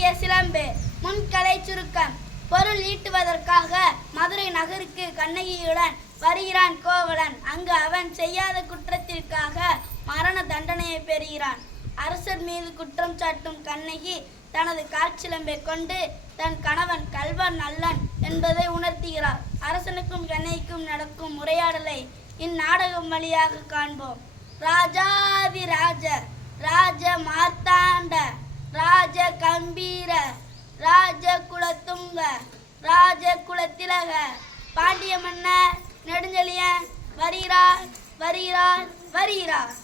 பாண்டிய சிலம்பு. முன்கலை சுருக்கம். பொருள் ஈட்டுவதற்காக மதுரை நகருக்கு கண்ணகியுடன் வருகிறான் கோவலன். அங்கு அவன் செய்யாத குற்றத்திற்காக மரண தண்டனையை பெறுகிறான். அரசர் மீது குற்றம் சாட்டும் கண்ணகி தனது காற்சிலம்பை கொண்டு தன் கணவன் கள்வன் அல்லன் என்பதை உணர்த்துகிறார். அரசனுக்கும் கண்ணகிக்கும் நடக்கும் உரையாடலை இந்நாடகம் வழியாக காண்போம். ராஜாதி ராஜ ராஜ மார்த்தாண்ட ராஜ கம்பீர ராஜ குலத்துங்க ராஜ குலத்திலக பாண்டிய மன்னர் நெடுஞ்செழியன் வருகிறார் வருகிறார் வருகிறார்.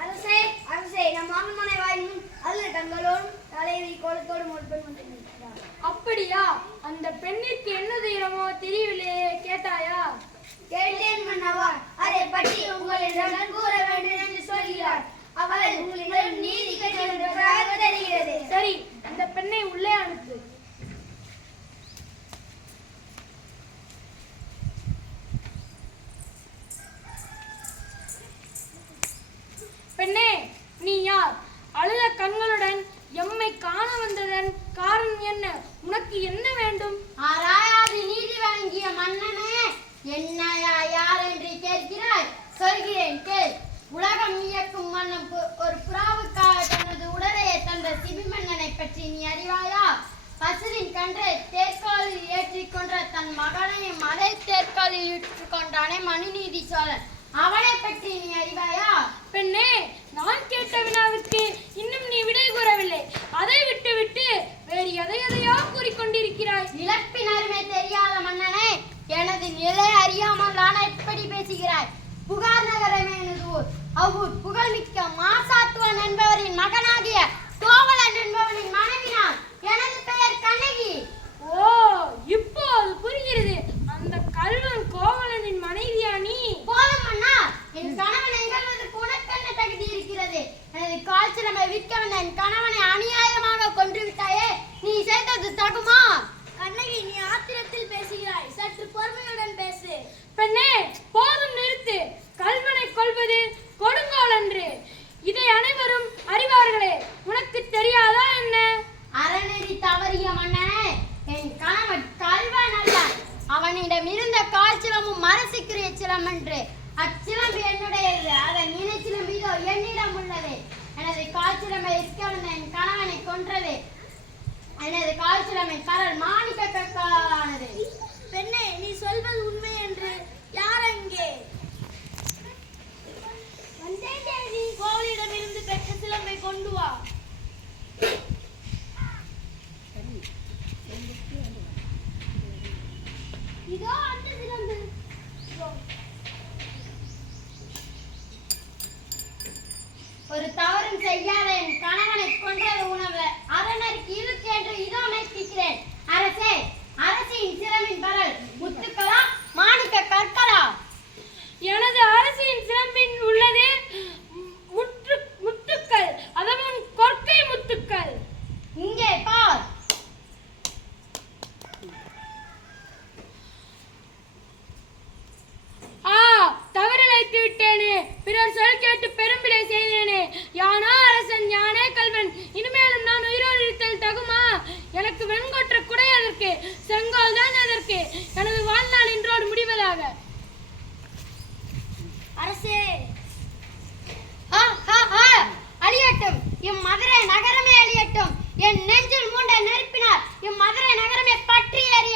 அரசே அரசே, நம் அரண்மனை வாயின் அல்ல தங்களோடும் தலைவி கோலத்தோடும் ஒரு பெண் வந்து நிற்கிறார். அப்படியா? அந்த பெண்ணிற்கு என்ன துயரமோ தெரியவில்லையே, கேட்டாயா? கேட்டேன் மன்னவா. அதை பற்றி உங்களிடம் கூற வேண்டும் என்று சொல்கிறார். அவள் உங்களிடம் நீதி கேட்கின்றதாக தெரிகிறது. சரி, அந்த பெண்ணை உள்ளே அனுப்பு. பெண்ணே, நீ யார்? அழுத கண்களுடன் எம்மை காண வந்ததன் காரணம் என்ன? உனக்கு என்ன வேண்டும்? ஆராயாது நீதி வழங்கிய மன்னனே, என்னையா யார் என்று கேட்கிறாய்? சொல்கிறேன் கேள். உலகம் இயக்கும் மன்னன் ஒரு புறாவுக்காக தனது உடலையை தந்த சிபி மன்னனை பற்றி நீ அறிவாயா? பசுவின் கன்றை தேர்காலில் ஏற்றிக்கொன்ற தன் மகனையும் அதே தேர்காலில் ஏற்றுக்கொண்டானே மனுநீதி சோழன், அவனை பற்றி நீ அறிவாயா? பெண்ணே, நான் கேட்ட வினாவிற்கு இன்னும் நீ விடை கூறவில்லை. அதை விட்டுவிட்டு வேறு எதையோ கூறிக்கொண்டிருக்கிறாய். இழப்பின் அருமை தெரியாத மன்னனே, எனது நிலை அறியாமல் நான் எப்படி பேசுகிறாய்? புகார் நகரமே எனது ஊர். அவ்வூர் புகழ்மிக்க மாசாத்துவன் என்பவரின் மகனாகிய கோவலன் என்பவனின் மனைவி நான். எனது பெயர் கண்ணகி. ஓ, இப்போது புரிகிறது. அந்த கள்வன் கோவலனின் மனைவியா நீ? போதும் மன்னா, என் கணவன் எங்களுவதற்கு உனக்கென்ன தகுதி இருக்கிறது? எனது கால்சிலம்பை விற்க வந்த என் கணவனை அநியாயமாக கொன்று விட்டாயே, நீ செய்தது தகுமா? கண்ணகி, நீ ஆத்திரத்தில் பேசுகிறாய். சற்று பொறுமையுடன் பேசு. பெண்ணே, போதும் நிறுத்து. கள்வனை கொல்வது கொடுங்கோல் அன்று. இதை அனைவரும் அறிவார்களே, உனக்கு தெரியாதா என்ன? அறநெறி தவறிய மன்னனே, என் கணவன் கள்வன் அல்ல. அவனிடம் இருந்த கால்சிலம்பும் மரசிக்கிற சிலம்பென்று. அச்சிலம்பு என்னுடையது, அதன் இணைச்சிலம்பு இதோ என்னிடம் உள்ளது. எனது கால்சிலம்பை விற்க வந்த என் கணவனை கொன்றது. எனது கால்சிலம்பின் கரல் மாணிக்க கற்களானது. பெண்ணே, நீ சொல்வது உண்மை என்று யார் அங்கே? வந்தேன் தேவி. கோவலிடமிருந்து பெற்ற சிலம்பை கொண்டு வா. இதோ அந்த சிலம்பு. ஒரு தவறும் செய்யாத என் கணவனை கொன்றது உணவு அரணருக்கு இருக்கு என்று இதோ மெச்சிக்கிறேன். அரசே, அரசியின் சிலம்பின் கரல் முத்துக்களா மாணிக்க கற்களா? எனது அரசியின் சிலம்பின் உள்ளது முத்துக்கள், அதுவும் கொற்கை முத்துக்கள். இங்கே பார். தவறிழைத்து விட்டேனே, பிறர் சொல் கேட்டு பெரும்பிழை செய்தேனே. யானோ அரசன், யானே கள்வன். இனிமேலும் நான் உயிரோடு இருத்தல் தகுமா? எனக்கு வெண்கொற்ற குடை அதற்கு, செங்கோல் தான் அதற்கு. எனது வாழ்நாள் இன்றோடு முடிவதாக. அரசே, அழியட்டும், இம்மதுரை நகரமே அழியட்டும். என் நெஞ்சில் மூண்ட நெருப்பினார் இம்மதுரை நகரமே பற்றி எறியட்டும்.